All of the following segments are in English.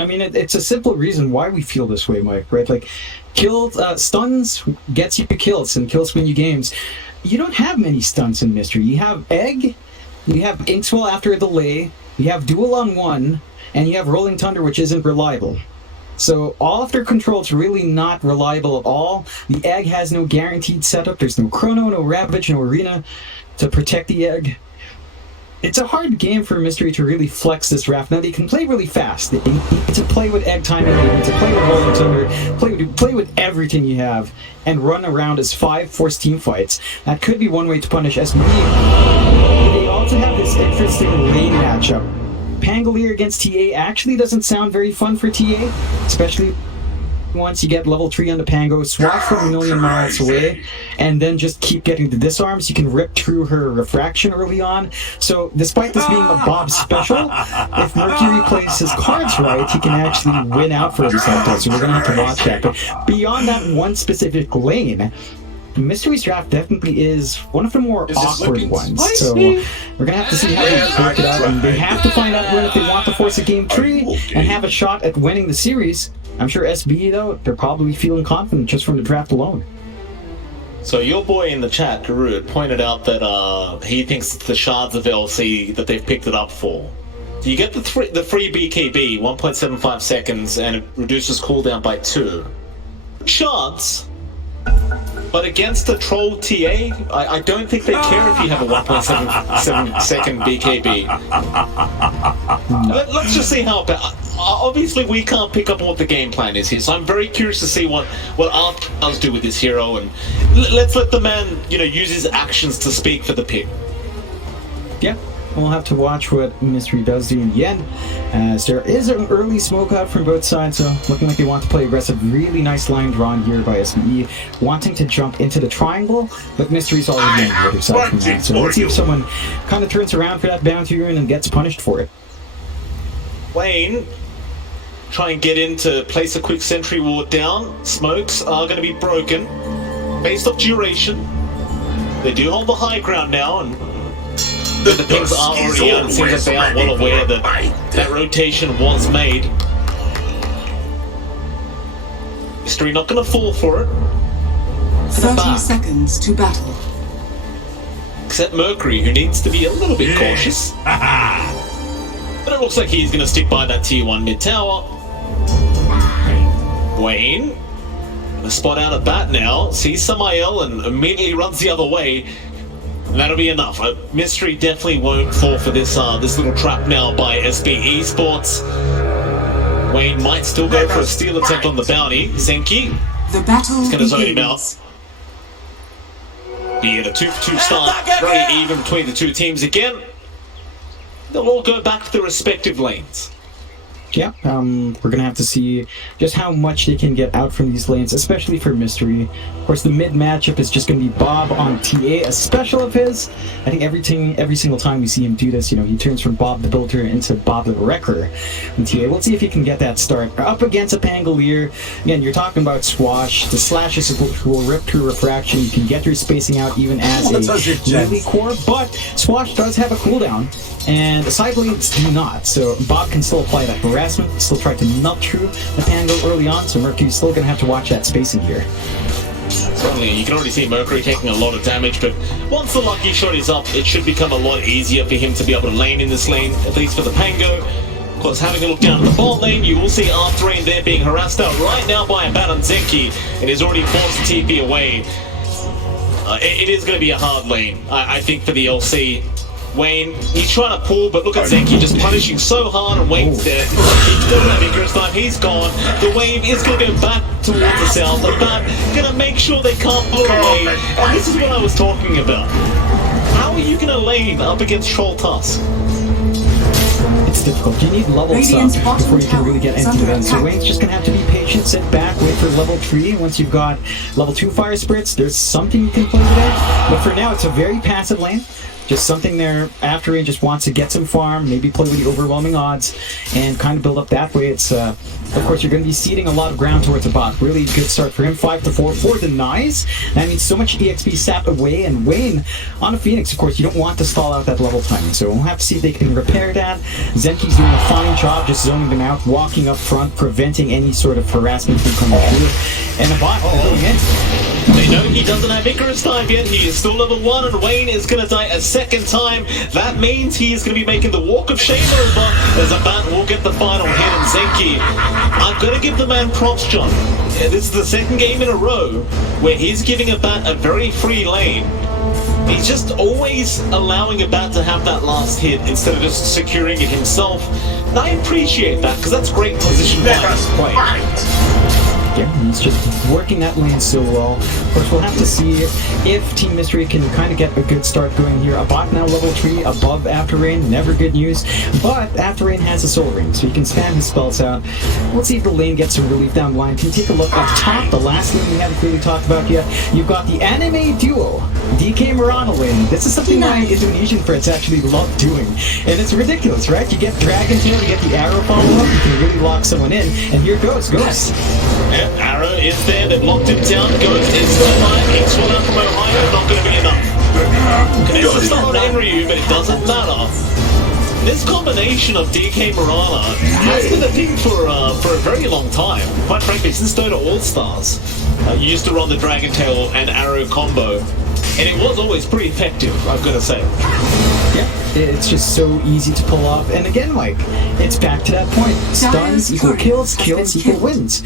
I mean, it's a simple reason why we feel this way, Mike, right? Like, stuns gets you kills, and kills win you games. You don't have many stunts in Mystery. You have Egg, you have Inkswell after a delay, you have Duel on 1, and you have Rolling Thunder, which isn't reliable. So all of their control's really not reliable at all. The Egg has no guaranteed setup. There's no Chrono, no Ravage, no Arena to protect the Egg. It's a hard game for Mystery to really flex this draft. Now, they can play really fast. They need to play with Egg timing, they need to play with Rolling Thunder, play with everything you have, and run around as 5 forced team fights. That could be one way to punish SBE. They also have this interesting lane matchup. Pangolier against TA actually doesn't sound very fun for TA, especially once you get level 3 on the Pango, swap from a million miles away, and then just keep getting the disarms. You can rip through her refraction early on. So despite this being a Bob special, if Mercury plays his cards right, he can actually win out for himself. So we're going to have to watch that. But beyond that one specific lane, Mystery's draft definitely is one of the more awkward ones. So we're going to have to see how they work it out. And they have to find out when if they want to force a game 3 and have a shot at winning the series. I'm sure SBE, though, they're probably feeling confident just from the draft alone. So your boy in the chat, Garud, pointed out that he thinks it's the shards of LC that they've picked it up for. You get the free BKB, 1.75 seconds, and it reduces cooldown by 2. Shards. But against the troll TA, I don't think they care if you have a 1.7 second BKB. Let's just see how... Obviously, we can't pick up on what the game plan is here, so I'm very curious to see what Arthur does do with this hero, and let's let the man, use his actions to speak for the pick. Yeah. We'll have to watch what Mystery does do in the end, as there is an early smoke out from both sides, so looking like they want to play aggressive. Really nice line drawn here by SBE, wanting to jump into the triangle, but Mystery's already on the other side from that. So let's see if someone kind of turns around for that bounty rune and gets punished for it. Wayne, try and get in to place a quick sentry ward down. Smokes are going to be broken based off duration. They do hold the high ground now, and the things are already out. It seems like they are well aware that that rotation was made. Mystery not going to fall for it. 30 seconds to battle. Except Mercury, who needs to be a little bit cautious. But it looks like he's going to stick by that tier 1 mid-tower. Wayne, going to spot out a bat now, sees some IL and immediately runs the other way. And that'll be enough. Mystery definitely won't fall for this little trap now by SB Esports. Wayne might still go for a steal attempt on the bounty. Zenki is going to zone him out. Be at a 2-for-2 start, very even between the two teams again. They'll all go back to their respective lanes. Yeah, we're going to have to see just how much they can get out from these lanes, especially for Mystery. Of course, the mid matchup is just going to be Bob on TA, a special of his. I think every single time we see him do this, he turns from Bob the Builder into Bob the Wrecker on TA. We'll see if he can get that start. Up against a Pangolier, again, you're talking about Swash. The slashes will rip through refraction. You can get your spacing out even as a melee core, but Swash does have a cooldown. And the side lanes do not, so Bob can still apply that harassment, still try to nut through the Pango early on, so Mercury's still going to have to watch that spacing here. Certainly, you can already see Mercury taking a lot of damage, but once the lucky shot is up, it should become a lot easier for him to be able to lane in this lane, at least for the Pango. Of course, having a look down at the bot lane, you will see Arthrain there being harassed out right now by a bat on Zenki, and is already forced to TP away. It is going to be a hard lane, I think, for the LC. Wayne, he's trying to pull, but look at Zenki just punishing so hard, and Wayne's dead. He doesn't have vigorous time, he's gone. The wave is going to go back towards the south. The bat going to make sure they can't pull away. And this is what I was talking about. How are you going to lane up against Troll Tusk? It's difficult. You need level stuff before you can really get into them. So Wayne's just going to have to be patient, sit back, wait for level 3. Once you've got level 2 fire spirits, there's something you can play with it. But for now, it's a very passive lane. Just something there after he just wants to get some farm, maybe play with the overwhelming odds, and kind of build up that way. It's of course you're going to be ceding a lot of ground towards a bot. Really good start for him. 5-4. 4 denies. That means so much EXP sap away, and Wayne on a Phoenix, of course, you don't want to stall out that level timing. So we'll have to see if they can repair that. Zenki's doing a fine job just zoning them out, walking up front, preventing any sort of harassment from coming through. And a bot going in. They know he doesn't have Icarus time yet. He is still level 1, and Wayne is going to die a second time. That means he is going to be making the walk of shame over as a bat will get the final hit. And Zenki, I'm going to give the man props, John. This is the second game in a row where he's giving a bat a very free lane. He's just always allowing a bat to have that last hit instead of just securing it himself. And I appreciate that, because that's great position play. Yeah, he's just working that lane so well. Of course, we'll have to see if Team Mystery can kind of get a good start going here. A bot now level 3 above After Rain, never good news. But After Rain has a Soul Ring, so he can spam his spells out. We'll see if the lane gets some relief down the line. Can you take a look up top? The last lane we haven't really talked about yet. You've got the anime duo, DK Murano lane. This is something my Indonesian friends actually love doing. And it's ridiculous, right? You get Dragon Tail, you get the arrow follow-up, you can really lock someone in. And here goes, Ghost. Yep, Arrow is there, they've locked him down, goes into the line, X1 out from Ohio, not going to be enough. It's a start on Enryu, but it doesn't matter. This combination of DK Murana has been a thing for a very long time. Quite frankly, since Dota All-Stars. Used to run the Dragon Tail and Arrow combo, and it was always pretty effective, I've got to say. Yeah, it's just so easy to pull off. And again, Mike, it's back to that point. Stuns equal kills, kills equal wins.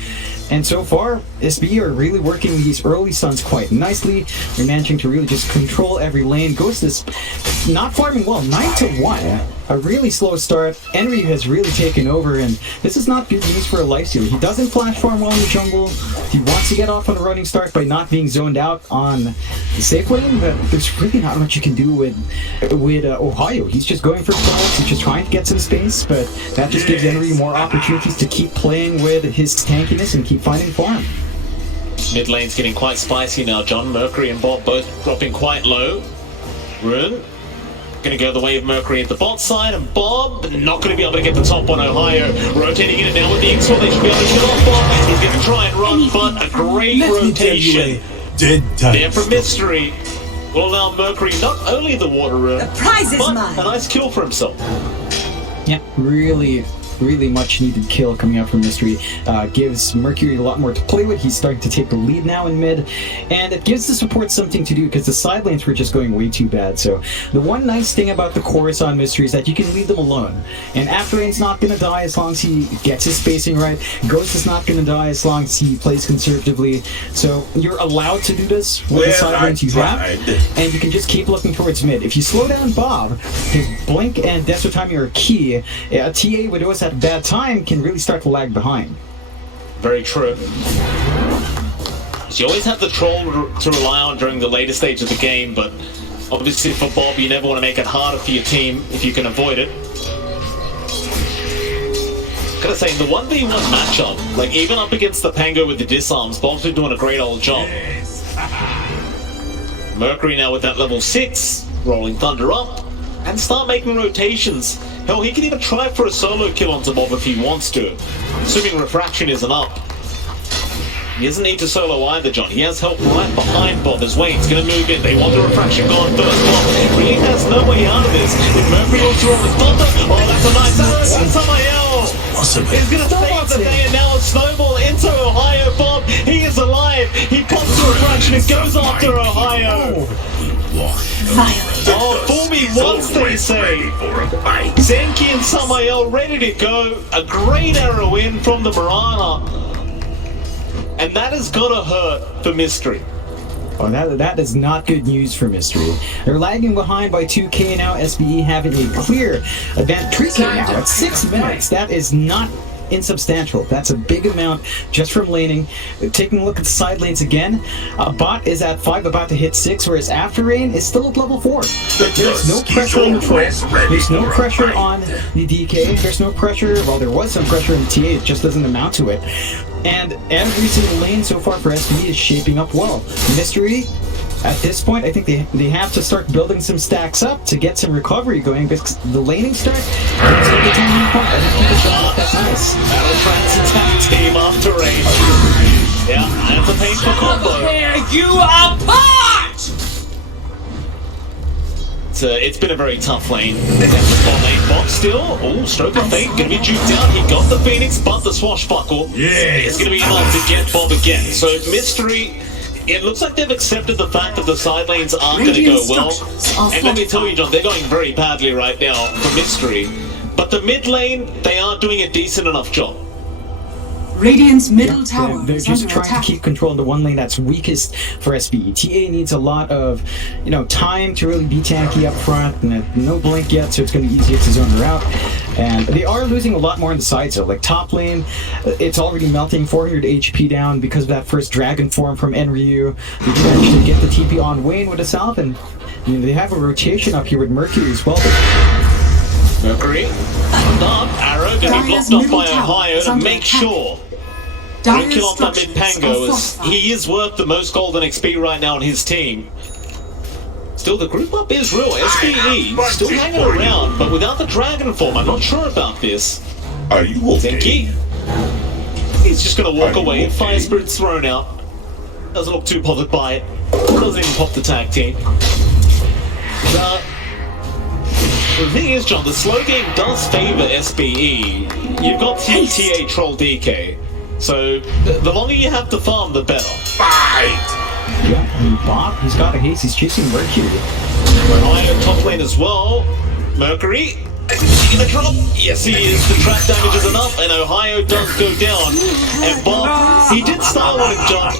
And so far, SB are really working these early stuns quite nicely. They're managing to really just control every lane. Ghost is not farming well, 9-1. A really slow start. Enryu has really taken over, and this is not good news for a lifestealer. He doesn't flash farm well in the jungle. He wants to get off on a running start by not being zoned out on the safe lane, but there's really not much you can do with Ohio. He's just going for spells, he's just trying to get some space, but that just gives Enryu more opportunities to keep playing with his tankiness and keep finding farm. Mid lane's getting quite spicy now, John. Mercury and Bob both dropping quite low. Rune going to go the way of Mercury at the bot side, and Bob not going to be able to get the top on Ohio. Rotating in and now with the X1, they should be able to get off Bob. He's going to try and run, but a great rotation there from Mystery will allow Mercury not only the water rune, but a nice kill for himself. Yeah, really much needed kill coming out from Mystery. Gives Mercury a lot more to play with. He's starting to take the lead now in mid, and it gives the support something to do because the side lanes were just going way too bad. So the one nice thing about the chorus on Mystery is that you can leave them alone, and After Rain's not going to die as long as he gets his spacing right. Ghost is not going to die as long as he plays conservatively. So you're allowed to do this with the side lanes you have, and you can just keep looking towards mid. If you slow down Bob, his blink and desperate timing are key. A TA would always at a bad time can really start to lag behind. Very true. So you always have the troll to rely on during the later stage of the game, but obviously for Bob you never want to make it harder for your team if you can avoid it. Gotta say, the 1v1 matchup, like even up against the Pango with the disarms, Bob's been doing a great old job. Mercury now with that level 6, rolling Thunder up, and start making rotations. Hell, he can even try for a solo kill onto Bob if he wants to, assuming Refraction isn't up. He doesn't need to solo either, John. He has help right behind Bob as Wayne's going to move in. They want the Refraction gone first. Bob really has no way out of this. If Mercury wants to roll the Thunder, oh, that's a nice arrow. And Samael is going to save the day, and now a snowball into Ohio. Bob, he is alive. He pops the Refraction and goes after Ohio. Oh, fool me once, they say. Zenki and Samael ready to go. A great arrow in from the Mirana. And that is gonna hurt for Mystery. Oh, that is not good news for Mystery. They're lagging behind by 2k now. SBE having a clear advantage. 3k now at 6 minutes. That is not insubstantial. That's a big amount just from laning. Taking a look at the side lanes again, Bot is at 5, about to hit 6, whereas After Rain is still at level 4. There's no pressure on the troll. There's no pressure on the DK. There's no pressure, well, there was some pressure on the TA, it just doesn't amount to it. And every single lane so far for SB is shaping up well. Mystery at this point, I think they have to start building some stacks up to get some recovery going, because the laning start, it's going to be 10 point. I think that's nice. Battle Francis tag team after rain. Yeah, that's a painful combo. Tear you apart! It's been a very tough lane. There's the bot lane. Bob still. Oh, stroke of fate. Gonna be juked out. He got the Phoenix, but the swashbuckle. It's gonna be enough to get Bob again. So Mystery. It looks like they've accepted the fact that the side lanes aren't going to go well. And let me tell you, John, they're going very badly right now for Mystery. But the mid lane, they are doing a decent enough job. Radiant's middle tower They're is just under trying attack. to keep control of the one lane that's weakest for SBE. TA needs a lot of, time to really be tanky up front, and no blink yet, so it's going to be easier to zone her out. And they are losing a lot more on the sides, though. Like top lane, it's already melting, 400 HP down because of that first dragon form from Enryu. They did actually get the TP on Wayne with a salve, and they have a rotation up here with Mercury as well. Mercury, up, arrow, gonna be blocked off by Ohio to make sure. Don't kill off that mid Pango, as he is worth the most golden XP right now on his team. Still, the group up is real. SBE still hanging around, but without the dragon form, I'm not sure about this. Are you okay? Zenki, he's just gonna walk away. Fire Spirit's thrown out. Doesn't look too bothered by it. Doesn't even pop the tag team. The thing is, John, the slow game does favor SBE. You've got TA Troll DK. So, the longer you have to farm, the better. Fight! Yeah, and Bob, he's got a haste. He's chasing Mercury. Ohio top lane as well. Mercury, is he gonna drop? Yes, he is. The trap damage is enough, and Ohio does go down. And Bob, he did start one and jump.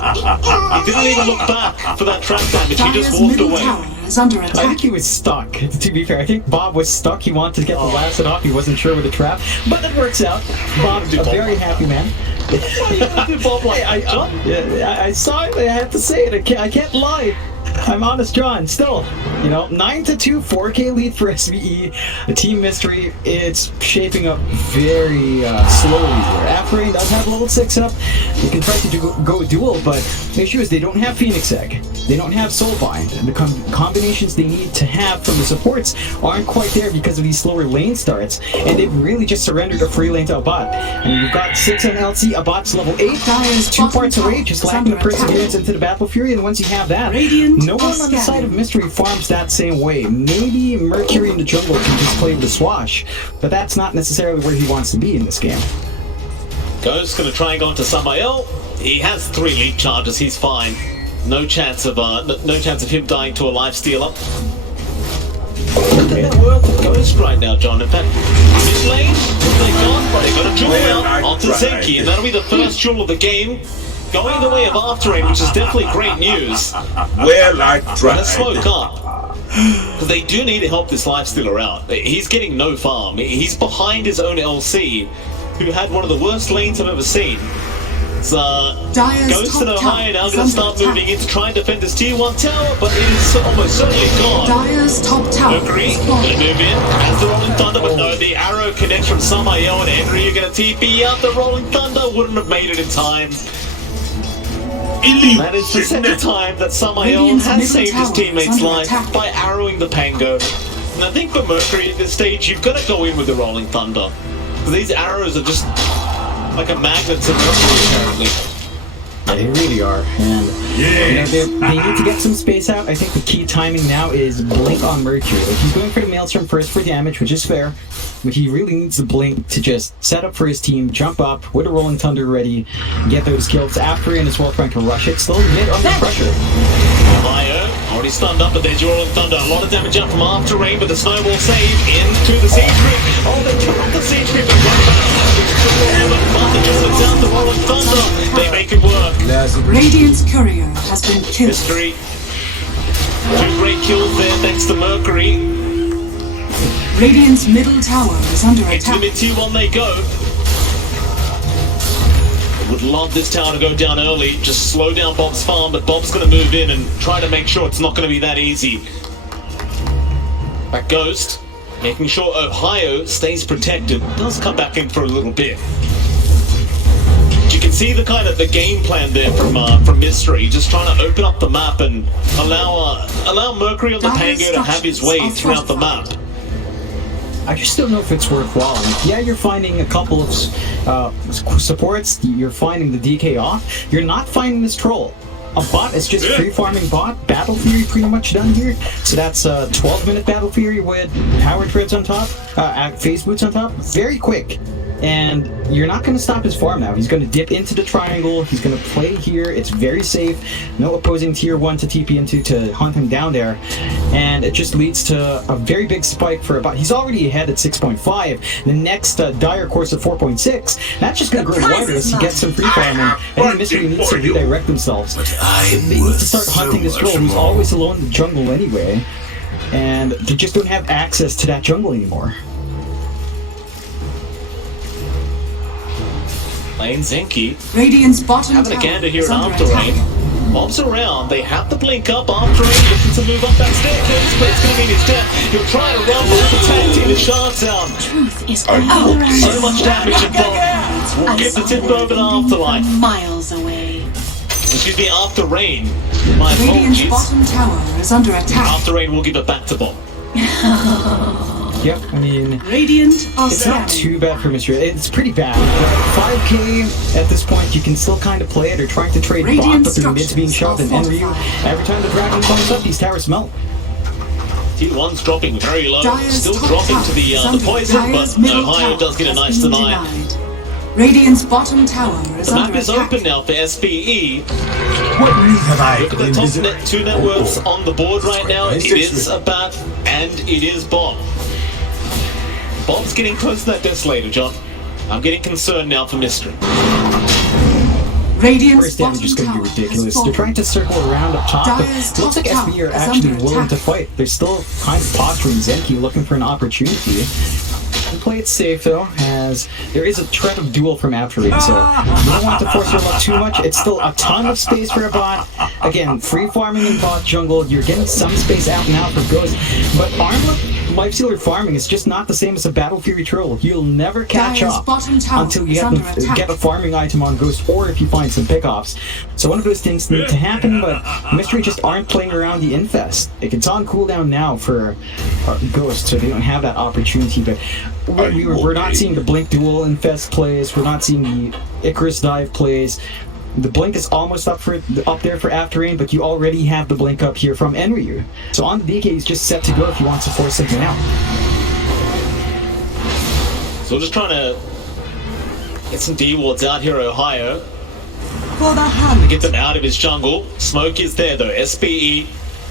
He didn't even look back for that trap damage. He just Dire's walked middle away. tower is under I attack. think he was stuck, to be fair. I think Bob was stuck. He wanted to get the last it off. He wasn't sure with the trap, but it works out. Bob's a very happy man. Bob like I saw it. I had to say it. I can't lie. I'm honest, John. Still, 9-2, 4K lead for SVE. The team Mystery, it's shaping up very slowly here. Afrain does have level 6 up. You can try to go dual, but the issue is they don't have Phoenix Egg. They don't have Soulbind. And the combinations they need to have from the supports aren't quite there because of these slower lane starts. And they've really just surrendered a free lane to a bot. And you've got 6 on LC, a bot's level 8, Dire's 2 parts bottom away, just tower is lacking the under attack. perseverance into the Battle Fury. And once you have that, Radiant no one on the side of Mystery farms that same way. Maybe Mercury in the jungle can just play the swash, but that's not necessarily where he wants to be in this game. Ghost gonna try and go into Samael. He has 3 leap charges. He's fine. No chance of him dying to a life stealer. Look at that work with Ghost right now, John. In fact, mid lane, what they got a jewel out onto Zenki, and that'll be the first jewel of the game. Going the way of After Rain, which is definitely great news. Well, I tried. Let's smoke up. Because they do need to help this lifestealer out. He's getting no farm. He's behind his own LC, who had one of the worst lanes I've ever seen. So, Ghost and Ohio now going to start moving in to try and defend this tier 1 tower, but it is almost certainly gone. Dire's top tower Mercury is going to falling. move in as the Rolling Thunder, but no, the arrow connects from Samael and Henry. You're going to TP out. The Rolling Thunder wouldn't have made it in time. That is the second time that Samael Radiant's has middle saved his tower teammate's is under life attack. by arrowing the Pango. And I think for Mercury at this stage, you've got to go in with the Rolling Thunder. Because these arrows are just like a magnet to Mercury, apparently. Yeah, they really are. And they need to get some space out. I think the key timing now is blink on Mercury. Like, he's going for the Maelstrom first for damage, which is fair. But he really needs the blink to just set up for his team, jump up with a Rolling Thunder ready, get those kills after and as well trying to rush it. Still mid under pressure. Ohio already stunned up, but there's your Rolling Thunder. A lot of damage out from After Rain, but the snowball save into the siege creep. Oh, they killed the siege creep. It's out the Rolling Thunder. They make it work. Radiant's courier has been killed. Mystery. 2 great kills there thanks to Mercury. Radiant's middle tower is under Into the attack. mid T1 they go. Would love this tower to go down early. Just slow down Bob's farm, but Bob's going to move in and try to make sure it's not going to be that easy. That Ghost, making sure Ohio stays protected. Does come back in for a little bit. You can see the kind of the game plan there from Mystery, just trying to open up the map and allow Mercury on the Pango to have his way throughout the map. I just don't know if it's worthwhile. Like, yeah, you're finding a couple of supports. You're finding the DK off. You're not finding this troll. A bot is just free farming bot. Battle Fury pretty much done here. So that's a 12-minute Battle Fury with power treads on top, phase boots on top. Very quick. And you're not going to stop his farm now. He's going to dip into the triangle. He's going to play here. It's very safe. No opposing tier 1 to TP into to hunt him down there. And it just leads to a very big spike for a bot. He's already ahead at 6.5. The next dire course of 4.6. That's just going to grow wider as he gets some free farming. And then Mystery needs to redirect themselves. They need to start hunting this troll who's always alone in the jungle anyway. And they just don't have access to that jungle anymore. Lane Zenki Radiant's bottom having a tower gander here is at under After attack. Rain. Mobs around, they have the blink up. After Rain looking to move up that staircase, but it's going to mean his death. He'll try to run, but the tag team is shot down. Truth is Are you all around So us. much damage involved. We'll give the tip over to Afterlife. Miles away. Excuse me, After Rain. My Radiant's apologies. bottom tower is under attack. After Rain will give it back to Bob. Yep, I mean... Radiant are It's not scanning. too bad for Mystery. It's pretty bad. But 5k at this point, you can still kind of play it or trying to trade bot, Radiant but they're mid to being shoved. And structures Enryu, are fortified. every time the dragon comes up, these towers melt. T1's dropping very low. Dire's Still top dropping tower to the is under poison, Dire's but middle Ohio tower does get a has nice been deny. denied. Radiant's bottom tower is The under map is attack. open now for SPE. What need have I Look at the to top visit? two networks on the board right now. It Sorry, is a bat and it is Bob. Bob's getting close to that Desolator, John. I'm getting concerned now for Mystery. Radiant's First bottom damage is going to tower be has ridiculous. fallen. They're trying to circle around up top, but Dire's it looks like top SB are tower is actually under willing to attack. fight. They're still kind of posturing Zenki, looking for an opportunity. And play it safe though, as there is a threat of duel from After Rain, so you don't want to force your luck too much. It's still a ton of space for a bot. Again, free farming in bot jungle, you're getting some space out now for Ghost, but Armlet Lifestealer farming is just not the same as a Battle Fury Troll. You'll never catch Dire's up bottom tower until you is get, under attack. get a farming item on Ghost, or if you find some pickoffs. So one of those things need to happen, but Mystery just aren't playing around the Infest. It's on cooldown now for Ghost, so they don't have that opportunity, but we're not seeing the Blink Duel Infest plays, we're not seeing the Icarus Dive plays. The Blink is almost up there for After Rain, but you already have the Blink up here from Enryu. So on the DK, he's just set to go if he wants to force something out. So we're just trying to get some D-wards out here, Ohio. For the hunt. Get them out of his jungle. Smoke is there though. SPE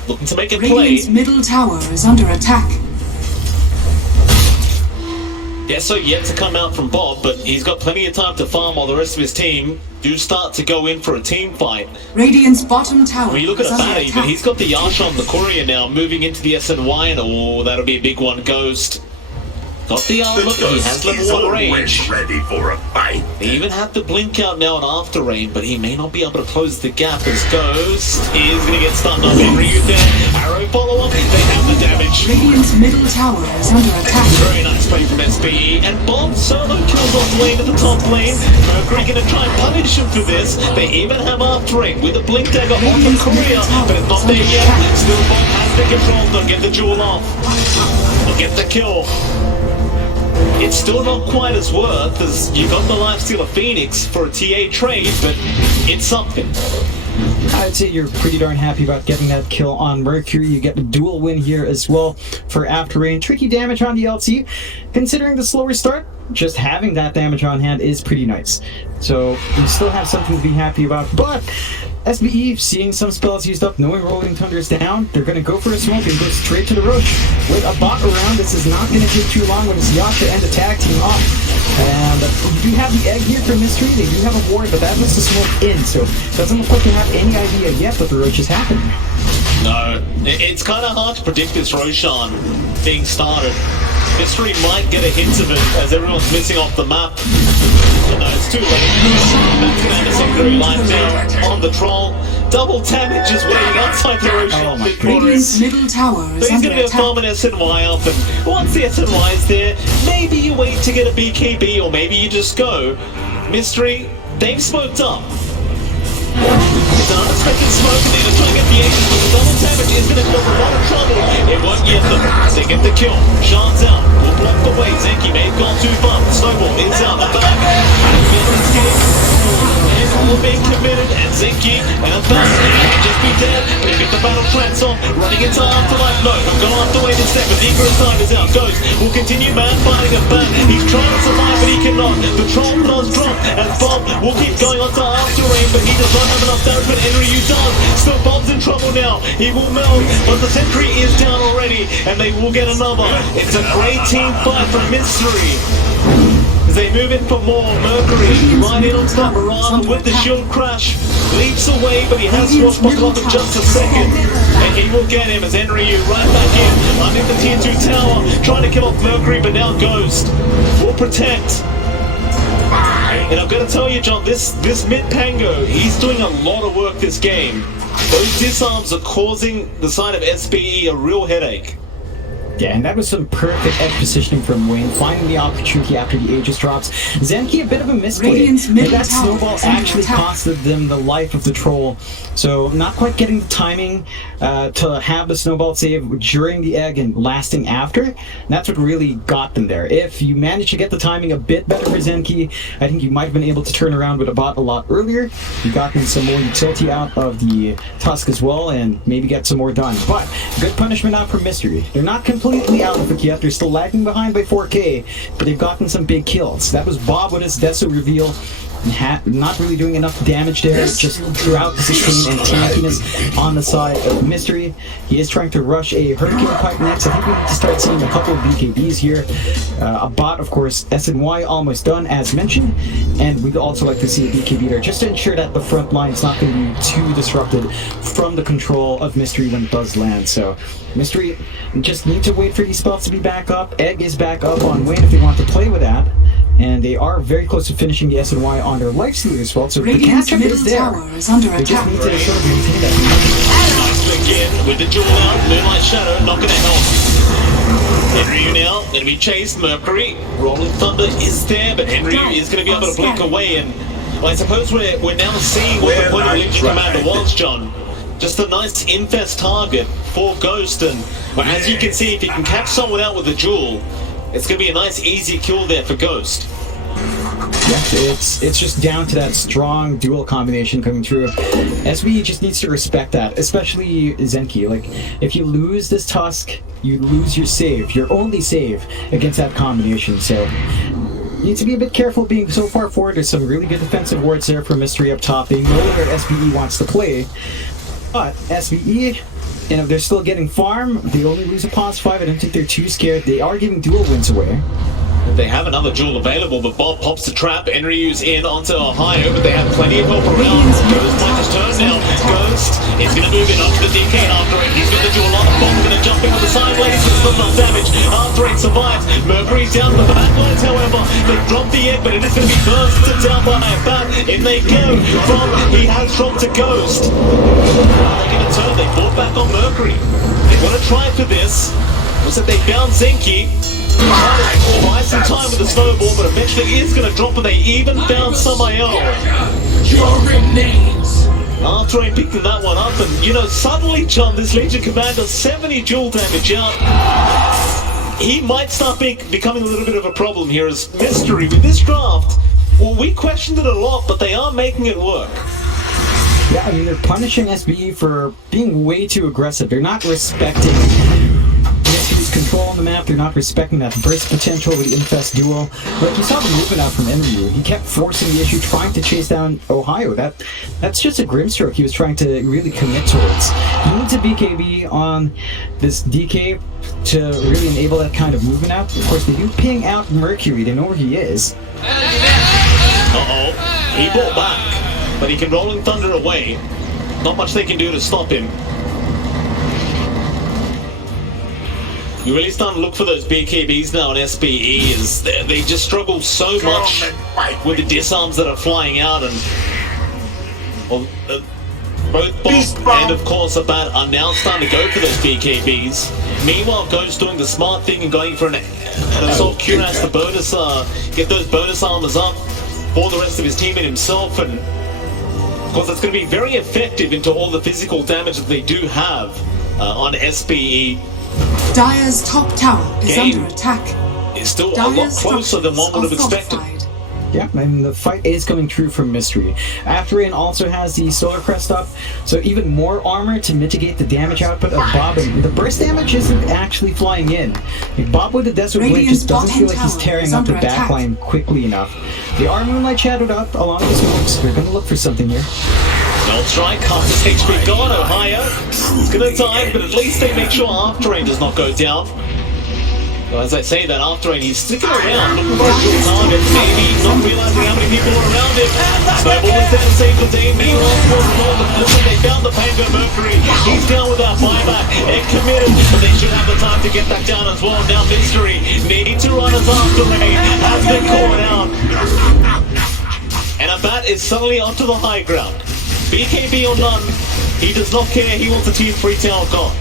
looking to make a play. Radiant's middle tower is under attack. Deso yet to come out from Bob, but he's got plenty of time to farm while the rest of his team do start to go in for a team fight. Radiant's bottom tower When you look at is a under bat attack. even, he's got the Yasha on the Courier now, moving into the SNY, and oh, that'll be a big one. Ghost. Got the armor, he has level 1 range. ready for a fight. They even have to blink out now on After Rain, but he may not be able to close the gap as Ghost is going to get stunned up. Enryu there, arrow follow-up, they have the damage. Radiant's middle tower is under attack. Very nice play from SPE, and Bob solo kills off lane at the top lane. Mercury going to try and punish him for this. They even have After Rain with a blink dagger on the Courier, but it's not there yet. Still Bob has the control, they'll get the jewel off. They'll get the kill. It's still not quite as worth as you got the Lifestealer Phoenix for a TA trade, but it's something. I'd say you're pretty darn happy about getting that kill on Mercury. You get the dual win here as well for After Rain. Tricky damage on the LT. Considering the slower start, just having that damage on hand is pretty nice. So you still have something to be happy about, but SBE, seeing some spells used up, knowing Rolling Thunder is down, they're going to go for a smoke and go straight to the Roach. With a bot around, this is not going to take too long when it's Yasha and the tag team off. And you do have the egg here for Mystery, they do have a ward, but that lets the smoke in, so it doesn't look like you have any idea yet that the Roach is happening. No, it's kind of hard to predict this Roshan being started. Mystery might get a hint of it as everyone's missing off the map. But no, it's too late. That's Commander Secretary line now on the troll. Double damage is waiting outside the Roshan. Oh my mid Radiant's chorus. middle tower So is he's under going to go attack. farm an SNY up, and once the SNY is there, maybe you wait to get a BKB, or maybe you just go. Mystery, they've smoked up. It's an unexpected smoke, and they're trying to get the aces, but the double damage is going to cause a lot of trouble. It won't get them. They get the kill. Shards out. Will block the way. Zenki may have gone too far. Snowball is out the back. And all being committed, and Zenki and a bust. He might just be dead. They get the battle trance off. Running into Afterlife. No, he'll go afterwave instead, but Eagre's time is out. Ghost will continue man fighting a bat. He's trying to survive, but he cannot. The troll does drop, and Bob will keep going on to after rain, but he does not have enough damage, but Enryu does. Still, Bob's in trouble now. He will melt, but the sentry is down already, and they will get another. It's a great team fight for Mystery. As they move in for more, Mercury right in onto that Mirage with the shield crash. Leaps away, but he has swashbuckled up in just a second. And he will get him as Enryu right back in underneath the tier 2 tower, trying to kill off Mercury, but now Ghost will protect. And I'm going to tell you, John, this mid Pango, he's doing a lot of work this game. Those disarms are causing the side of SBE a real headache. Yeah, and that was some perfect edge positioning from Wayne, finding the opportunity after the Aegis drops. Zenki, a bit of a misplay, and that snowball actually costed them the life of the troll. So not quite getting the timing to have the snowball save during the egg and lasting after. That's what really got them there. If you manage to get the timing a bit better for Zenki, I think you might have been able to turn around with a bot a lot earlier. You gotten some more utility out of the Tusk as well, and maybe get some more done. But good punishment out from Mystery. They're not completely out of it yet. They're still lagging behind by 4K, but they've gotten some big kills. That was Bob with his Deso reveal. Not really doing enough damage there, just throughout the sustain and tankiness on the side of Mystery. He is trying to rush a Hurricane Pipe next. I think we need to start seeing a couple of BKBs here. A bot, of course, SNY almost done, as mentioned, and we'd also like to see a BKB there, just to ensure that the front line is not going to be too disrupted from the control of Mystery when it does land. So Mystery just need to wait for these spells to be back up. Egg is back up on Wayne if they want to play with that. And they are very close to finishing the SNY on their lifestealer as well, so the catch-up is there. They just need to sort of maintain that. Nice begin with the jewel out, Moonlight Shadow not going to help. Enryu now going to be chased, Mercury, Rolling Thunder is there, but Enryu is going to be able to blink away, and well, I suppose we're now seeing what the point of Legion Commander was, John. Just a nice infest target for Ghost, and well, as you can see, if you can catch someone out with the jewel, it's going to be a nice, easy kill there for Ghost. Yeah, it's just down to that strong dual combination coming through. SB just needs to respect that, especially Zenki. Like, if you lose this Tusk, you lose your save, your only save against that combination. So, you need to be a bit careful being so far forward. There's some really good defensive wards there for Mystery up top. They know where SBE wants to play, but SBE, you know, they're still getting farm. They only lose a pause 5. I don't think they're too scared. They are giving dual wins away. They have another jewel available, but Bob pops the trap. Enryu's in onto Ohio, but they have plenty of help around. Ghost might just turn now. Ghost is going to move in onto the DK after it. He's got the jewel on. Bob's going to jump in with the side blades, but it's not enough damage. After it survives. Mercury's down the back lines, however. They drop the egg, but it is going to be bursted down by a bat. In they go from, he has dropped a Ghost. They're going to turn, they fought back on Mercury. They want to try for this. Was that they found Zenki. Buy some time with the snowball, but eventually it's going to drop, and they even found Samael. Your remains. After I picked that one up, and you know, suddenly, John, this Legion Commander 70 dual damage out. He might start becoming a little bit of a problem here as Mystery with this draft. Well, we questioned it a lot, but they are making it work. Yeah, I mean, they're punishing SBE for being way too aggressive. They're not respecting control on the map. They're not respecting that burst potential with the Infest duel. Like, you saw the movement out from Enryu. He kept forcing the issue, trying to chase down Ohio. That's just a Grimstroke he was trying to really commit towards. He needs a BKB on this DK to really enable that kind of movement out. Of course, they do ping out Mercury. They know where he is. Uh-oh. He brought back, but he can Rolling Thunder away. Not much they can do to stop him. You really start to look for those BKBs now on SBE, as they just struggle so much with the disarms that are flying out, and well, both Bob and of course Abad are now starting to go for those BKBs. Meanwhile, Ghost doing the smart thing and going for an assault Cuirass to bonus, get those bonus armors up. for the rest of his team and himself, and of course that's going to be very effective into all the physical damage that they do have on SPE. Dire's top tower is Game under attack. It's still a lot closer than one would have expected. Yeah, and the fight is coming through from Mystery. Afterrain also has the Solar Crest up, so even more armor to mitigate the damage output of Bob. And the burst damage isn't actually flying in. Like, Bob with the Desert Blade just doesn't feel like he's tearing up the backline quickly enough. They are Moonlight Shadowed up along with smokes. They're going to look for something here. No strike, half his HP gone, Ohio. It's going to die, but at least they make sure Afterrain does not go down. Well, as I say that, Afterrain, he's sticking around, looking for a good target, maybe not realizing how many people are around him. Snowball is there to save the day. Meanwhile, they found the Pango Mercury. He's down without buyback and committed, but they should have the time to get that down as well. Now Mystery need to run as Afterrain has been caught out. And a bat is suddenly onto the high ground. BKB or none, he does not care. He wants a tier 3 tower gone.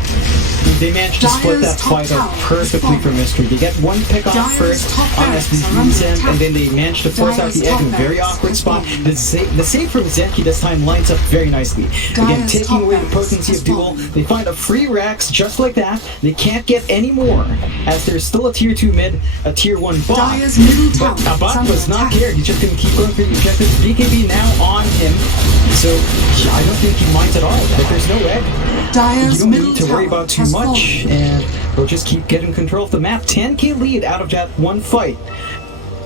They managed to split that fight up perfectly for Mystery. They get one pick off first on SBC's end, and then they managed to force out the egg in a very awkward spot. The save from Zenki this time lines up very nicely. Again, taking away the potency of Duel, they find a free Rex just like that. They can't get any more, as there's still a tier 2 mid, a tier 1 bot. But Abat was not cared. He's just going to keep going for the objective. BKB now on him, so I don't think he minds at all. But there's no egg. You don't need to worry about too much, and we'll just keep getting control of the map. 10k lead out of that one fight.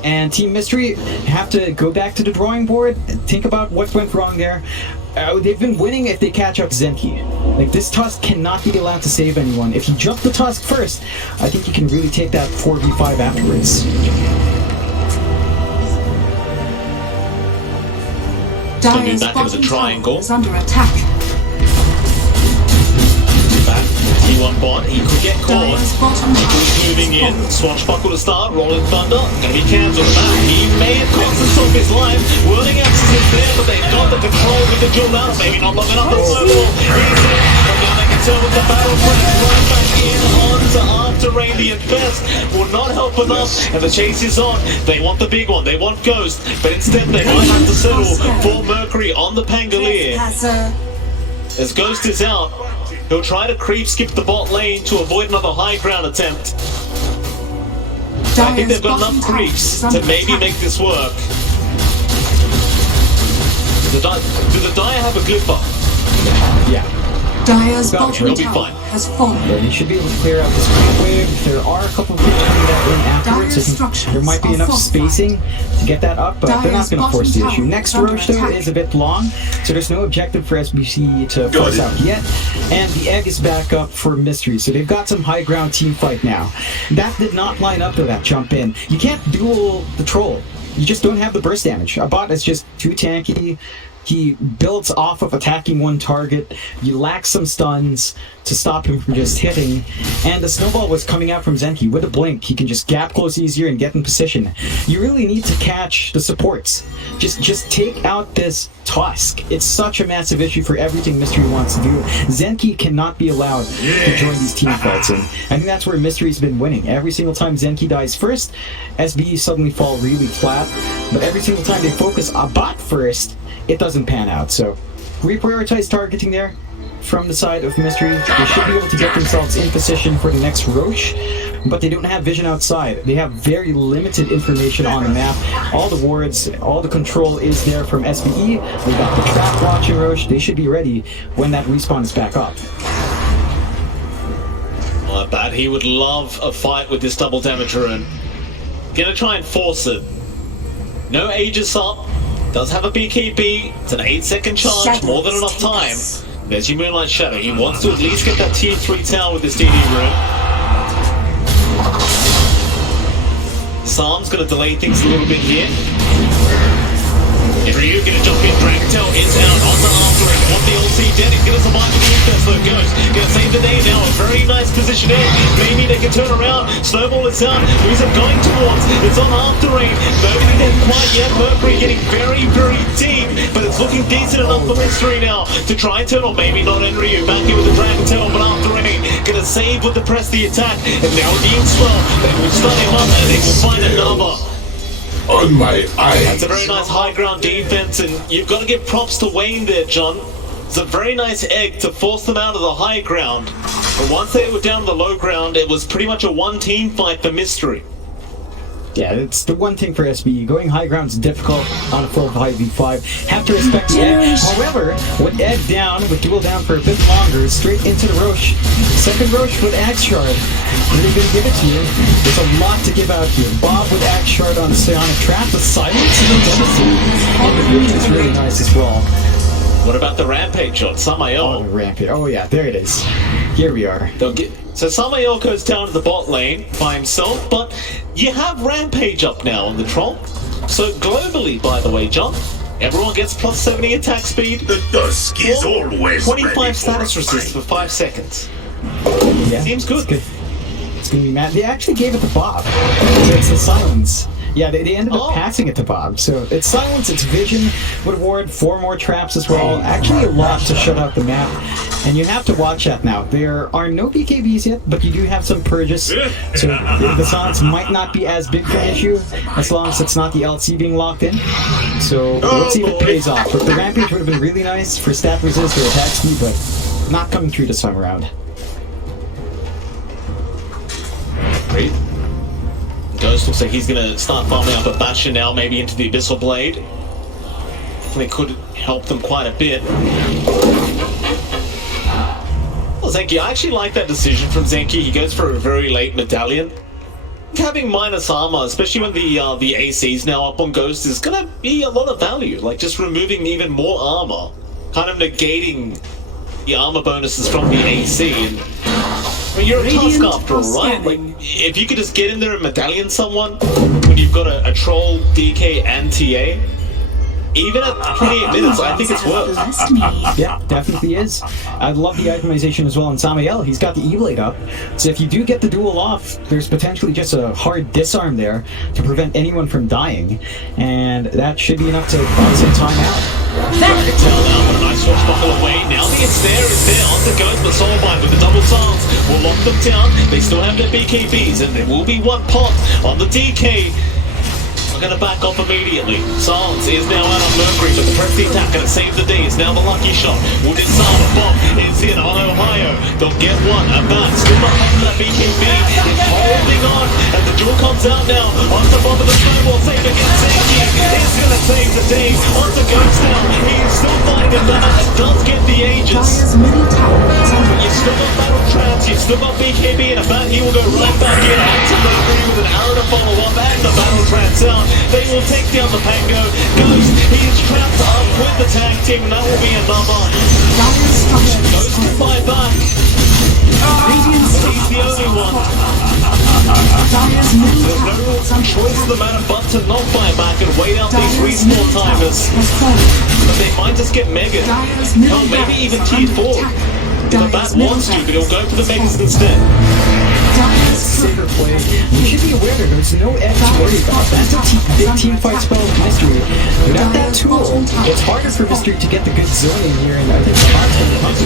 And Team Mystery have to go back to the drawing board, think about what went wrong there. They've been winning if they catch up Zenki. Like, this Tusk cannot be allowed to save anyone. If you jump the Tusk first, I think you can really take that 4v5 afterwards. Dire's back into the triangle. is under attack. T1 bot, he could get caught. He's moving in. Swashbuckle to start, Rolling Thunder. Gonna be cancelled. He may have cost himself his life. Whirling Axis is there, but they've got the control with the dual battle. Maybe not long enough. He's in. But now they can tell with the battle break right back in onto Afterrain. The best will not help enough, and the chase is on. They want the big one. They want Ghost, but instead they might have to settle for Mercury on the Pangolier. As Ghost is out, he'll try to creep skip the bot lane to avoid another high ground attempt. I think they've got enough creeps to maybe make this work. Do the Dire have a Glipper? Yeah. Dire's bottom He'll be tower fine. has fallen. Yeah, they should be able to clear out this creep wave. There are a couple of creeps coming that in afterwards. I think there might be enough spacing to get that up, but they're not going to force the issue. Next Roche, though, is a bit long, so there's no objective for SBC to force out yet. And the egg is back up for Mystery, so they've got some high ground team fight now. That did not line up to that jump in. You can't duel the troll. You just don't have the burst damage. A bot is just too tanky. He builds off of attacking one target. You lack some stuns to stop him from just hitting. And the snowball was coming out from Zenki. With a blink, he can just gap close easier and get in position. You really need to catch the supports. Just take out this Tusk. It's such a massive issue for everything Mystery wants to do. Zenki cannot be allowed to join these team fights. And I think that's where Mystery's been winning. Every single time Zenki dies first, SB suddenly fall really flat. But every single time they focus a bot first, it doesn't pan out. So reprioritize targeting there from the side of Mystery. They should be able to get themselves in position for the next Roche, but they don't have vision outside. They have very limited information on the map. All the wards, all the control is there from SBE. They got the trap watching Roche. They should be ready when that respawn is back up. Well, I bet he would love a fight with this double damage rune. Gonna try and force it. No Aegis up. Does have a BKB. It's an 8-second charge. More than enough time. There's your Moonlight Shadow. He wants to at least get that tier 3 tower with this DD rune. Psalm's gonna delay things a little bit here. Ryu gonna jump in, Dragontail is out onto Afterrain. Want the LC dead, he's gonna survive with the Infest though. Ghost gonna save the day now. A very nice position in. Maybe they can turn around. Snowball is out. Who's it going towards? It's on Afterrain. Nobody dead quite yet. Mercury getting very, very deep, but it's looking decent enough for Mystery now to try and turn, or maybe not in Ryu. Back in with the Dragontail, but Afterrain gonna save with the press the attack. And now being slow, they will stun him up and they will find another. on my eyes. That's a very nice high ground defense, and you've got to give props to Wayne there, John. It's a very nice egg to force them out of the high ground. But once they were down the low ground, it was pretty much a one-team fight for Mystery. Yeah, it's the one thing for SBE. Going high ground is difficult on a full 5v5. Have to respect the egg. However, with egg down, with duel down for a bit longer, straight into the Roche. Second Roche with Axe Shard. Really gonna give it to you. There's a lot to give out here. Bob with Axe Shard on Psionic Trap. The silence and the devastating. And the vision is really nice as well. What about the Rampage shot? Oh, Samael. Rampage. Oh yeah, there it is. Here we are. So Samael goes down to the bot lane by himself, but you have Rampage up now on the Troll. So globally, by the way, John, everyone gets plus 70 attack speed. The dusk is always 25 ready status for a resist for fight. 5 seconds. Yeah, Seems good. It's gonna be mad. They actually gave it to Bob. It's the silence. Yeah, they ended up passing it to Bob. So it's silence, it's vision, would award 4 more traps as well. Actually a lot to shut out the map. And you have to watch that now. There are no BKBs yet, but you do have some purges. So the silence might not be as big of an issue as long as it's not the LC being locked in. So let's see if it pays off. But the Rampage would have been really nice for stat resist or attack speed, but not coming through this time around. Great. Ghost looks like he's going to start farming up a Bastion now, maybe into the Abyssal Blade. Definitely could help them quite a bit. Well, Zenki, I actually like that decision from Zenki. He goes for a very late medallion. Having minus armor, especially when the AC's now up on Ghost, is going to be a lot of value. Like, just removing even more armor, kind of negating the armor bonuses from the AC. And I mean, you're a task after all, right? Like, if you could just get in there and medallion someone when you've got a Troll, DK, and TA, even at 28 minutes, I think it's worth. Yeah, definitely is. I love the itemization as well in Samael. He's got the E-Blade up. So if you do get the duel off, there's potentially just a hard disarm there to prevent anyone from dying. And that should be enough to buy some time out. Tell now, but a nice swashbuckle away. Now the it's there. On the goes, but Soulbind with the double silence will lock them down. They still have their BKBs, and there will be one pop on the DK. We're going to back off immediately. Silence is now out on Mercury, but the press the attack and it saves the day. It's now the lucky shot. Will disarm a bomb. It's in on Ohio. They'll get one. A back. Still not under that BKB. It's holding on. And the duel comes out now. On the bomb of the snowball. Safe against Zenki. It's going to save the day. On the Ghost now. He is still fighting that. And does get the Aegis. You've still got battle traps. You've still got BKB. And a bat, he will go right back in. Onto Mercury with an arrow to follow up. And the battle traps out. They will take down the Pango. Ghost, he is trapped up with the tag team, and that will be another. Ghost can fight back. But he's the only one. There's no choice in the matter but to not fight back and wait out these respawn timers. But they might just get Mega. Hell, maybe even Tier 4. If the bat wants to, but he'll go for the Megas instead. Saber play. You should be aware that there's no edge to worry about. That's a big team fight spell with Mystery. Without that tool, it's harder for Mystery to get the good zoning here, and I think the hard's going to come.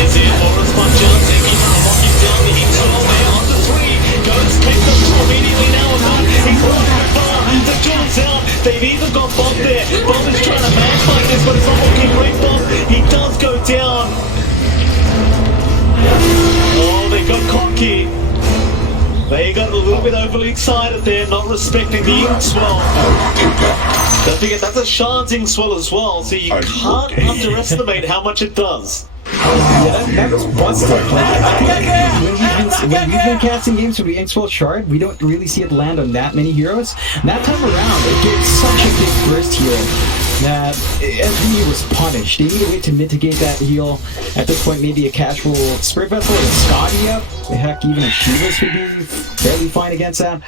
Is it Lawrence Puncher? Taking the locking down the heat zone there on the 3. Ghost takes the control immediately now. He's running far. The Jones out. They've even got Bob there. Bob is trying to man fight this, but it's not looking great. Bob, he does go down. Oh, they got cocky. They got a little bit overly excited there, not respecting the ink swell. Don't forget, that's a shards ink swell as well, so you can't underestimate how much it does. Yeah, that was busted. When we've been casting games with the Inkswell Shard, we don't really see it land on that many heroes. And that time around, it gave such a big burst heal that SBE was punished. They need a way to mitigate that heal. At this point, maybe a casual Spirit Vessel or a Scotty up. Heck, even a Shivas would be fairly fine against that.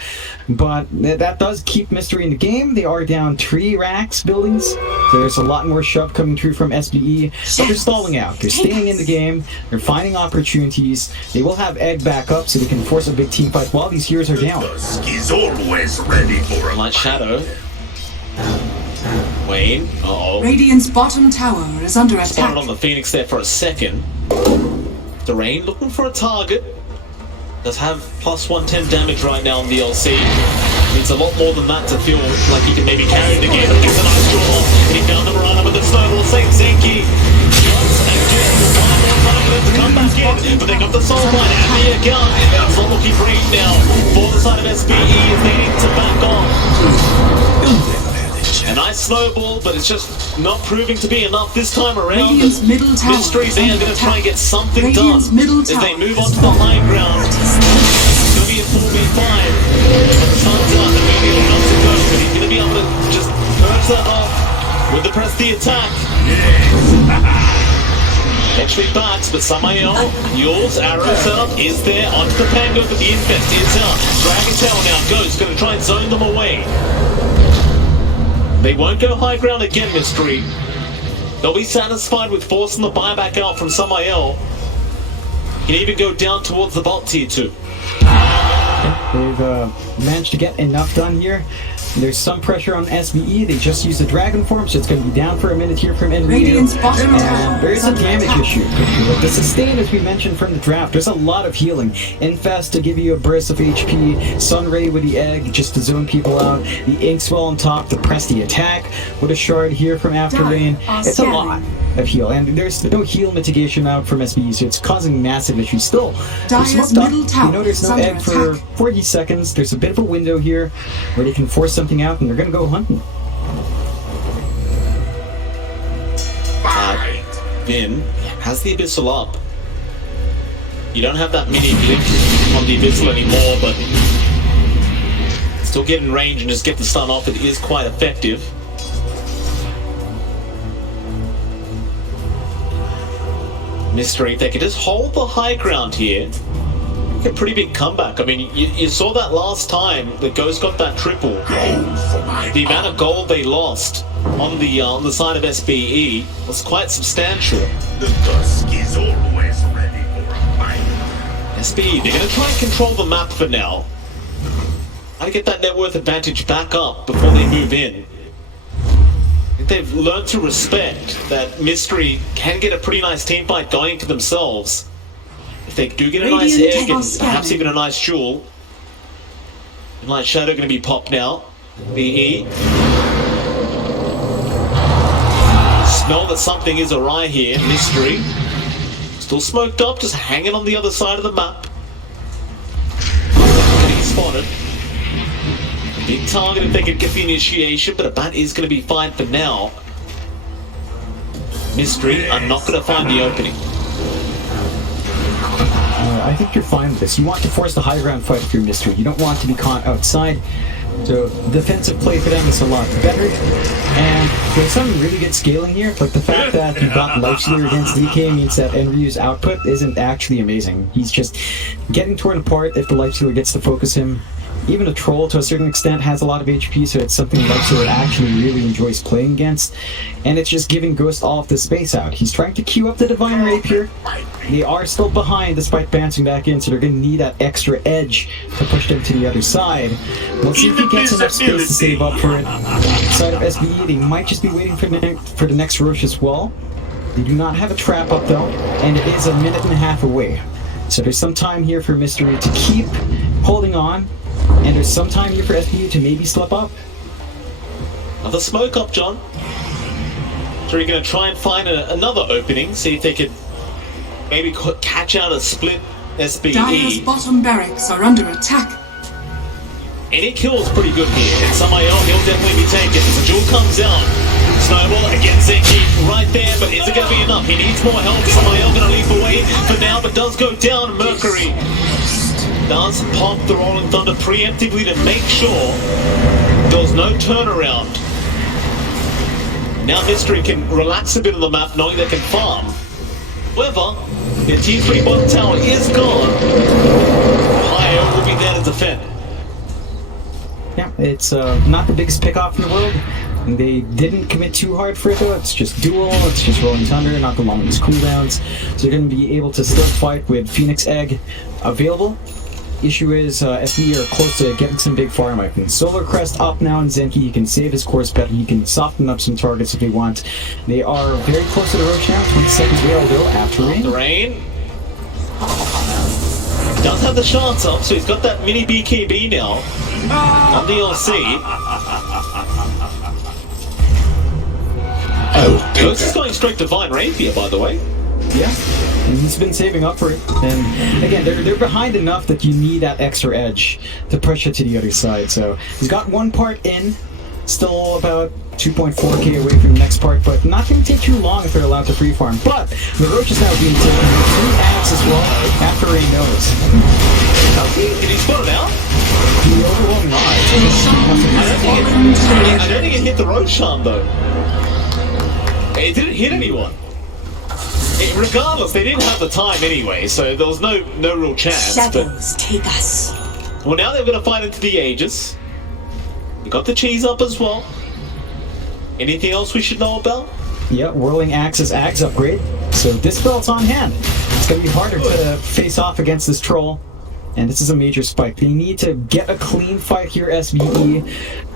But that does keep Mystery in the game. They are down 3 racks buildings. There's a lot more shove coming through from SBE. But they're stalling out. They're staying in the game. They're finding opportunities. They will have Egg back up so they can force a big team fight while these heroes are down. He's always ready for a Light Shadow. Wayne. Uh-oh. Radiant's bottom tower is under attack. Spotted on the Phoenix there for a second. Derain looking for a target. Does have plus 110 damage right now on the LC. It's a lot more than that to feel like he can maybe carry the game, but gets a nice draw, and he found the Marana with the snowball, same Zenki. To come back in, but they got the soul line and the account. It's not looking great now for the side of SBE as they need to back off. A nice snowball, but it's just not proving to be enough this time around. Radiant's middle tower Mystery, they are going to try and get something Radiant's done middle as they tower move on to the high ground. It's going to be a 4v5. But the sun's out, they're moving enough to go, but he's going to be able to just purge that off with the press the attack. Eventually backs, but Samael, Yule's arrow setup is there onto the Pango, but the Infest is out. Dragon Tail now goes, going to try and zone them away. They won't go high ground again, Mystery. They'll be satisfied with forcing the buyback out from Samael. Can even go down towards the bot tier 2. They've managed to get enough done here. There's some pressure on SBE. They just used the Dragon form, so it's going to be down for a minute here from Enryu. Radiant's bottom tower And there is a under damage attack. issue. Like the sustain, as we mentioned from the draft, there's a lot of healing. Infest to give you a burst of HP. Sunray with the egg just to zone people out. The Inkswell on top to press the attack. With a shard here from After Rain. It's a lot of heal. And there's no heal mitigation out from SBE, so it's causing massive issues. Still, they're Dire's smoked up. middle tower You know there's is no under egg for attack. 40 seconds. There's a bit of a window here where they can force something out, and they're going to go hunting. Vin has the Abyssal up. You don't have that mini blink on the Abyssal anymore, but still get in range and just get the stun off. It is quite effective. Mystery, if they could just hold the high ground here, a pretty big comeback. I mean, you saw that last time the Ghost got that triple. The amount of gold they lost on the side of SBE was quite substantial. The dusk is always ready for a fight. SBE, they're going to try and control the map for now. Try to get that net worth advantage back up before they move in. I think they've learned to respect that Mystery can get a pretty nice team fight going to themselves. If they do get a nice Radiant egg and Tagos perhaps scanning. even a nice jewel. Light Shadow going to be popped now. BE. Smell that something is awry here. Mystery. Still smoked up, just hanging on the other side of the map. Getting spotted. Big target if they could get the initiation, but a bat is going to be fine for now. Mystery are not going to find the opening. I think you're fine with this. You want to force the high ground fight if you're Mystery. You don't want to be caught outside. So defensive play for them is a lot better. And there's some really good scaling here. Like the fact that you've got Lifestealer against DK means that Enryu's output isn't actually amazing. He's just getting torn apart if the Lifestealer gets to focus him. Even a Troll, to a certain extent, has a lot of HP, so it's something Lifestealer actually really enjoys playing against. And it's just giving Ghost all of the space out. He's trying to queue up the Divine Rapier. They are still behind despite bouncing back in, so they're going to need that extra edge to push them to the other side. We'll see if he gets enough space to save up for it. Side of SBE, they might just be waiting for the next Roche as well. They do not have a trap up though, and it is a minute and a half away. So there's some time here for Mystery to keep holding on. And there's some time here for SBU to maybe slip up. Another smoke up, John. So you're going to try and find another opening, see if they could maybe catch out a split Dire's SBE. bottom barracks are under attack. Any kill's pretty good here. And Samael, he'll definitely be taken. The jewel comes out. Snowball against Zenki right there, but is it going to be enough? He needs more help. Samael going to leap away for now, but does go down. Mercury does pop the Rolling Thunder preemptively to make sure there's no turnaround. Now Mystery can relax a bit on the map knowing they can farm. However, their Tier 3 bottom tower is gone. Ohio will be there to defend. Yeah, it's not the biggest pick-off in the world. They didn't commit too hard for it though. It's just duel, it's just Rolling Thunder, not the longest cooldowns. So you're going to be able to still fight with Phoenix Egg available. Issue is SB are close to getting some big farm items. Solar Crest up now in Zenki. He can save his course better. He can soften up some targets if he wants. They are very close to the Roche now. 20 seconds away, although after rain. The rain. does have the shots up, so he's got that mini BKB now on the LC. Ghost is going straight to Divine Rapier, by the way. Yeah, and he's been saving up for it. And again, they're behind enough that you need that extra edge to push it to the other side. So he's got one part in, still about 2.4k away from the next part, but not going to take too long if they're allowed to free farm. But the Roach is now being taken with 3 acts as well after Ray knows. Did he spot it out? The overwhelming odds. I don't think it hit the Roshan though. It didn't hit anyone. Regardless, they didn't have the time anyway, so there was no real chance. Shadows take us. Well, now they're going to fight into the Aegis. We got the cheese up as well. Anything else we should know about? Yeah, Whirling Axe's Axe upgrade. So this belt's on hand. It's going to be harder to face off against this troll. And this is a major spike. They need to get a clean fight here, SBE.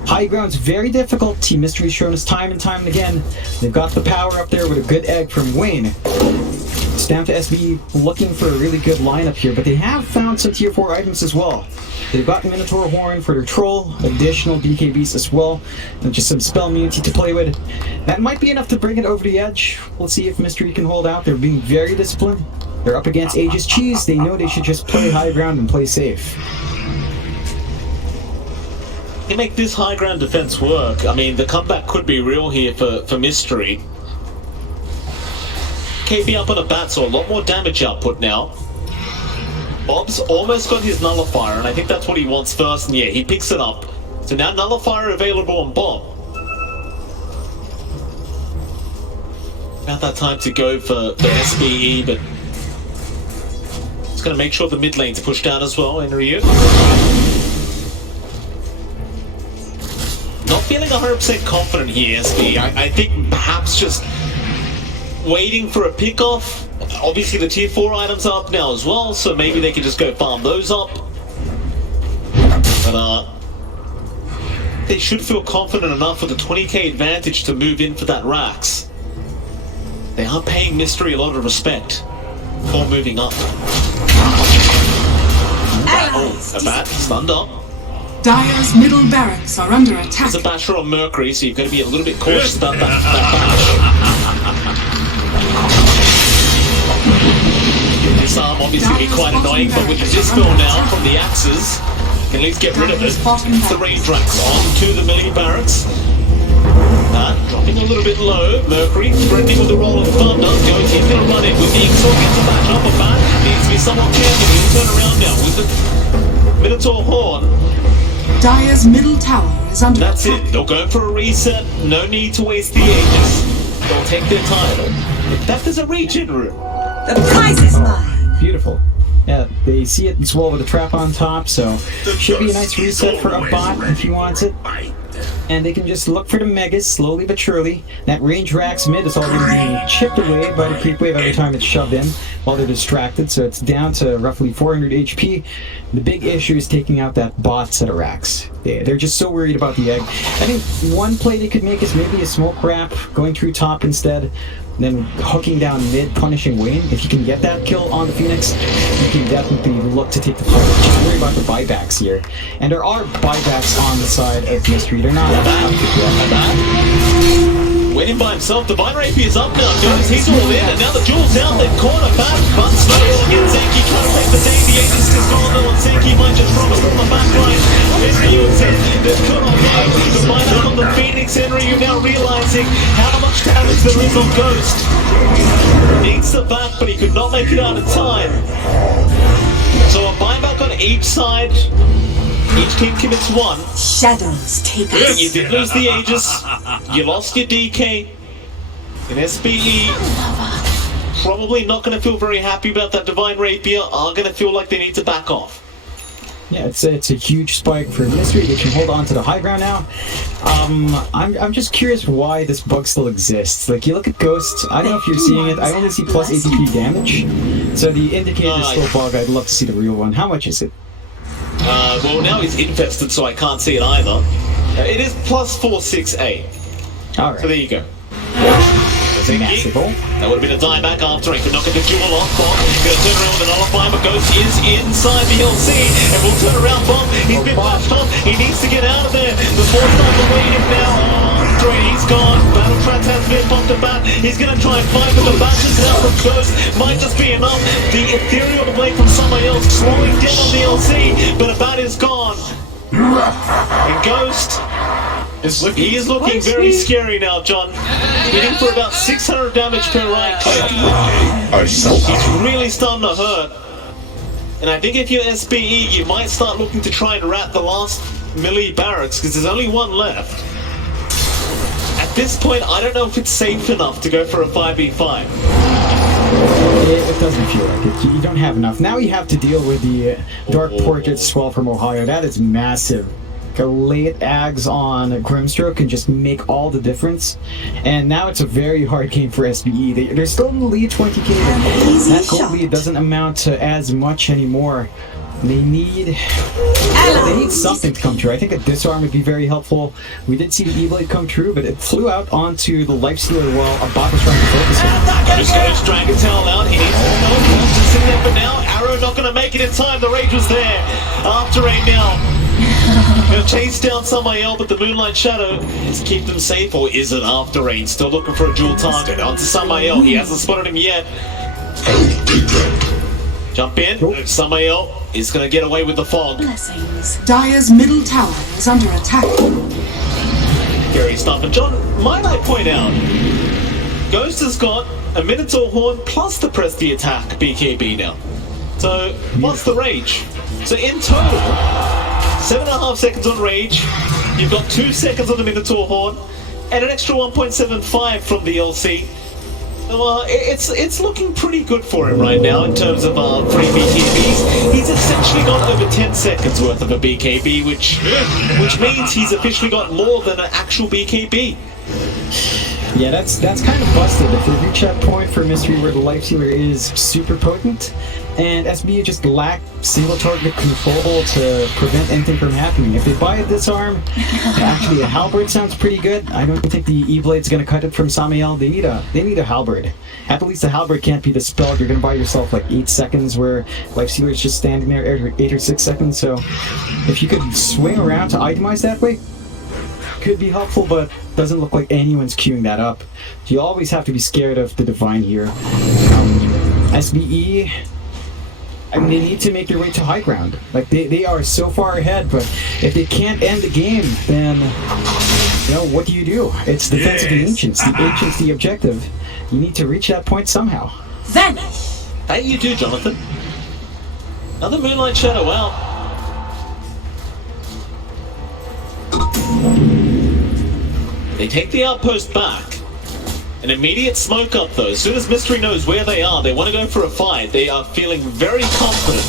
High ground's very difficult. Team Mystery's shown us time and time and again. They've got the power up there with a good egg from Wayne. It's down to SBE looking for a really good lineup here, but they have found some tier 4 items as well. They've got Minotaur Horn for their troll, additional BKBs as well, and just some spell immunity to play with. That might be enough to bring it over the edge. We'll see if Mystery can hold out. They're being very disciplined. They're up against Aegis Cheese. They know they should just play high ground and play safe. They make this high ground defense work. I mean, the comeback could be real here for Mystery. KP up on a bat, so a lot more damage output now. Bob's almost got his Nullifier, and I think that's what he wants first, and yeah, he picks it up. So now Nullifier available on Bob. About that time to go for SBE, but it's going to make sure the mid lane's pushed out as well in Ryu. Not feeling 100% confident here, SBE. I think perhaps just waiting for a pick-off. Obviously the tier 4 items are up now as well, so maybe they can just go farm those up. But they should feel confident enough with a 20k advantage to move in for that Rax. They are paying Mystery a lot of respect for moving up. Oh, a bat stunned up. Dire's middle barracks are under attack. There's a basher on Mercury, so you've got to be a little bit cautious about that bash. This arm obviously will be quite annoying, but with the dispel now from the axes, you can at least get rid of it. It's the range racks onto the melee barracks. Dropping a little bit low. Mercury threatening with the roll of thunder. He's going to run it with the Exalt, gets a back up a bat. Needs to be somewhat careful. He'll turn around now with the Minotaur Horn. Dire's middle tower is under That's attack. it. They'll go for a reset. No need to waste the Aegis. They'll take their time. That is a regen room. The prize is mine. Beautiful. Yeah, they see it as well with a trap on top, so should be a nice reset for a bot if he wants it. And they can just look for the megas slowly but surely. That range racks mid is already being chipped away by the creep wave every time it's shoved in while they're distracted, so it's down to roughly 400 HP. The big issue is taking out that bot set of racks. They're just so worried about the egg. I think one play they could make is maybe a smoke wrap, going through top instead, then hooking down mid, punishing Wayne. If you can get that kill on the Phoenix, you can definitely look to take the fight. Just worry about the buybacks here. And there are buybacks on the side of Mystery. They're not up to yet. Waiting by himself, Divine Rapier is up now. Jones, he's all in, and now the duel's down. They've corner back, but Snowball against Zenki can't take the day. The Aegis is gone, though, and Zenki might just drop us on the back line. Henry says there's cut off line. The line up on the Phoenix. Henry, you now realizing how much damage there is on Ghost. Needs the back, but he could not make it out in time. So a buyback on each side. Each team commits one. Shadows take us. You did lose the Aegis. You lost your DK. And SBE probably not going to feel very happy about that Divine Rapier. Are going to feel like they need to back off. Yeah, it's a huge spike for Mystery. They can hold on to the high ground now. I'm just curious why this bug still exists. Like, you look at Ghost, I don't know if you're seeing it, I only see plus ATP damage. So the indicator is still bug. I'd love to see the real one. How much is it? Well, now he's infested, so I can't see it either. It is plus 468. Alright. So there you go. Massive ult. That would have been a dieback after he could not get the duel off. Bomb gonna turn around with an nullify, but Ghost is inside the LC and will turn around. Bomb, he's been flashed off. He needs to get out of there. The fourth time away him now. Oh, he's gone. Battle Trance has been popped about. He's gonna try and fight, but the bashes now from Ghost might just be enough. The ethereal blade from someone else slowing down on the LC, but a bat is gone. And Ghost, he is looking very scary now, John. Hitting for about 600 damage per right click. He's really starting to hurt. And I think if you're SBE, you might start looking to try and rat the last melee barracks, because there's only one left. At this point, I don't know if it's safe enough to go for a 5v5. It doesn't feel like it. You don't have enough. Now you have to deal with the Dark Portrait Swell from Ohio. That is massive. A late Ags on Grimstroke can just make all the difference. And now it's a very hard game for SBE. They're still in the lead 20k. That gold lead doesn't amount to as much anymore. They need something to come true. I think a disarm would be very helpful. We did see the E-Blade come true, but it flew out onto the Lifestealer while a bot was trying to focus on. Just got his Dragon Tail out. He needs to know to sit there for now. Arrow not going to make it in time. The rage was there. After Rain now. Gonna chase down Samael, but the Moonlight Shadow is keep them safe, or is it After Rain? Still looking for a dual target. Onto Samael. He hasn't spotted him yet. Jump in. Samael is going to get away with the fog. Blessings. Dire's middle tower is under attack. Scary stuff. And John, might I point out, Ghost has got a Minotaur Horn plus the press the attack BKB now. So, what's the rage? So in total, 7.5 seconds on rage, you've got 2 seconds on the Minotaur Horn, and an extra 1.75 from the LC. Well, it's looking pretty good for him right now in terms of free BKBs. He's essentially got over 10 seconds worth of a BKB, which means he's officially got more than an actual BKB. Yeah, that's kind of busted. If they reach that point for Mystery where the Lifestealer is super potent, and SBE just lack single target control to prevent anything from happening. If they buy a disarm, actually a halberd sounds pretty good. I don't think the E-Blade's gonna cut it from Samael. They need a halberd. At least a halberd can't be dispelled. You're gonna buy yourself like 8 seconds, where Lifestealer's just standing there every 8 or 6 seconds. So if you could swing around to itemize that way, could be helpful, but doesn't look like anyone's queuing that up. You always have to be scared of the Divine here. SBE, I mean, they need to make their way to high ground. Like, they are so far ahead, but if they can't end the game, then, you know, what do? It's Defense of the Ancients. The Ancients, the objective. You need to reach that point somehow. Vanish. That you do, Jonathan. Another Moonlight Shadow out. They take the outpost back. An immediate smoke up though. As soon as Mystery knows where they are, they want to go for a fight. They are feeling very confident.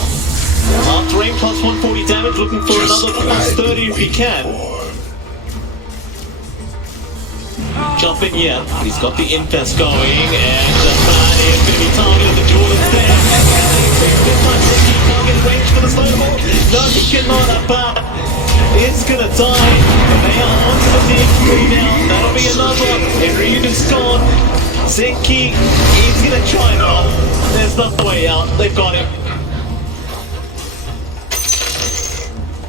After Rain plus 140 damage, looking for another plus 30 if he can. Jump in, yeah. He's got the infest going, and the man is going to be targeted. The Jordan's there. This time, Ricky target range for the snowball. No, he cannot. Is gonna die, and they are onto the DPC now. That'll be another. Enryu is gone. Zenki, he's gonna try now. There's no way out. They've got him.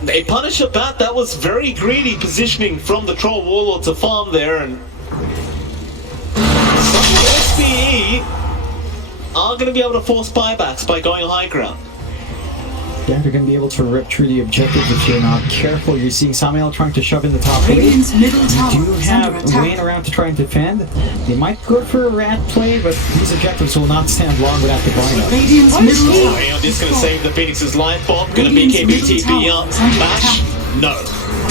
They punish a bat. That was very greedy positioning from the Troll Warlord to farm there, and some of the SBE are gonna be able to force buybacks by going high ground. Yeah, they're going to be able to rip through the objective if you're not careful. You're seeing Samael trying to shove in the top lane. Radiant's middle tower You do is under have attack. Wayne around to try and defend. They might go for a rat play, but these objectives will not stand long without the bind-up. Radiant's middle tower. Aeon is going to save the Phoenix's life bomb. Going to BKB TP up. Bash? No.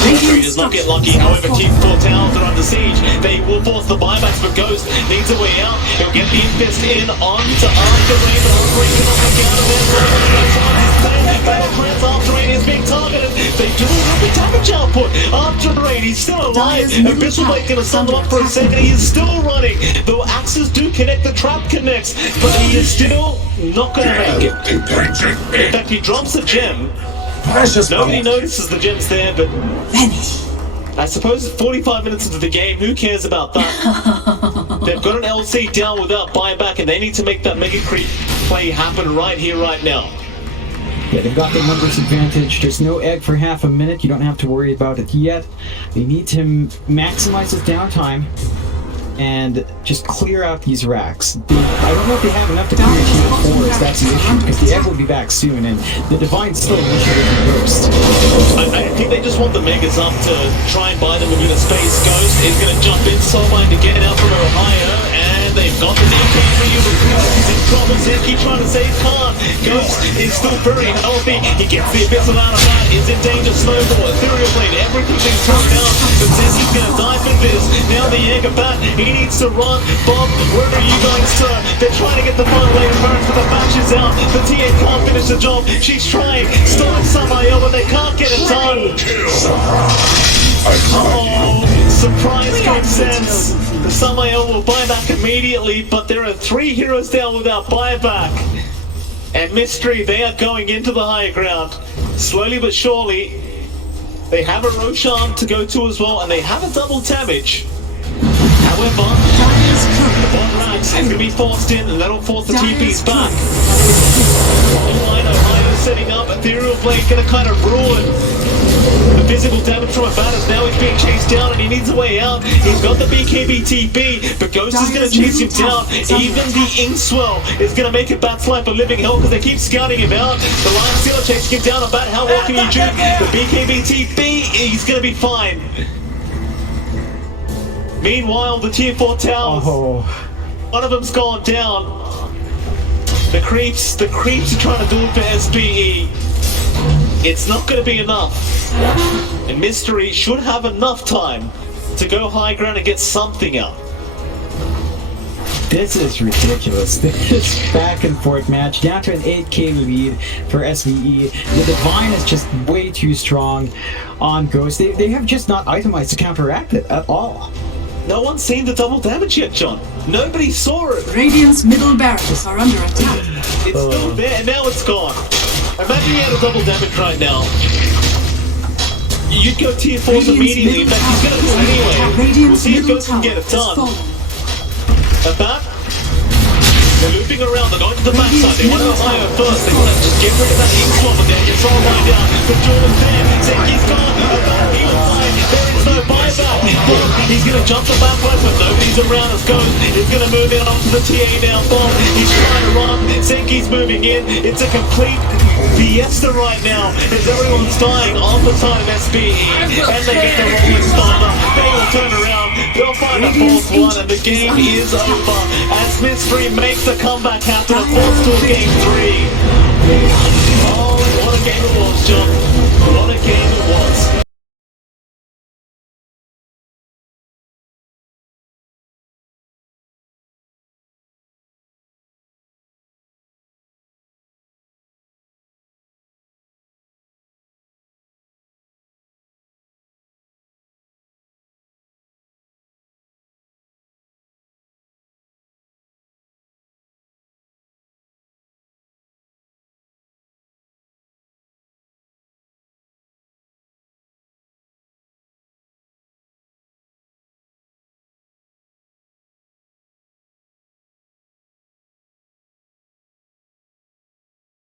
Mystery does not get lucky. However, Team 4 towers are under siege. They will force the buybacks, but Ghost needs a way out. He'll get the infest in onto After Rain. After Rain cannot get out of there. Battle Trance After Rain is being targeted. They do have the damage output. After Rain, he's still alive. Abyssal Blade going to sum him up for a second. He is still running. Though axes do connect, the trap connects, but he is still not going to make it. In fact, he drops a gem. Precious Nobody moment. notices the gem's there, but Vanish. I suppose 45 minutes into the game, who cares about that? They've got an LC down without buyback, and they need to make that Mega Creep play happen right here, right now. Yeah, they've got the numbers advantage. There's no egg for half a minute. You don't have to worry about it yet. They need to maximize his downtime and just clear out these racks. I don't know if they have enough to clear T4s. That's the issue, because the egg will be back soon, and the Divine's still initiated the Ghost. I think they just want the Megas up to try and buy them a bit of space. Ghost is going to jump in Soulmine to get it out from Ohio, and they've got the DPC. He's in trouble. Zenki trying to save Khan. Ghost is still very healthy. He gets the Abyssal out of that. Is in danger. Snowball, Ethereal Blade, everything's being thrown out. But Zenki's going to die for this. Now the egg are back. He needs to run. Bob, where are you going, sir? They're trying to get the final lane first, but the match is out. The TA can't finish the job. She's trying. Starting Samael, but they can't get it done. Uh-oh. Surprise game sense. Samael will buy back immediately, but there are 3 heroes down without buyback. And Mystery, they are going into the higher ground. Slowly but surely. They have a Roshan to go to as well, and they have a double damage. However, the bot racks is going to be forced in, and that'll force the TPs back. Ohio setting up, Ethereal Blade going to kind of ruin the physical damage from Abaddon. Now he's being chased down, and he needs a way out. He's got the BKB TP, but Ghost is going to chase him down. Even the Inkswell is going to make it backslide for living hell, because they keep scouting him out. The Lion Stealer chasing him down. About how well can he juke? The BKB TP, he's going to be fine. Meanwhile, the tier 4 towers, one of them's gone down. The creeps are trying to do it for SPE. It's not going to be enough. And Mystery should have enough time to go high ground and get something out. This is ridiculous. This back and forth match down to an 8k lead for SVE. The Divine is just way too strong on Ghost. They have just not itemized to counteract it at all. No one's seen the double damage yet, John. Nobody saw it. Radiant's middle barracks are under attack. It's still there, and now it's gone. Imagine you had a double damage right now. You'd go tier 4s immediately. In fact, he's going to do it anyway. We'll see if Ghost can get it done. About. They're looping around. They're going to the backside. They want to go higher first. They want to just get rid of that Inkswell, but they'll get someone right down. But Jordan's there. Zenki's gone. About he will die. There is no buyback. He's going to jump the backwards, but nobody's around as Ghost. He's going to move in onto the TA now. Bob. He's trying to run. Zenki's moving in. It's a complete fiesta right now. As everyone's dying on the side of SPE. And they get the rolling thunder. They will turn around. They'll find the fourth one, and the game is over. As Mystery makes the comeback happen and forced to a game 3. Oh, what a game it was, John.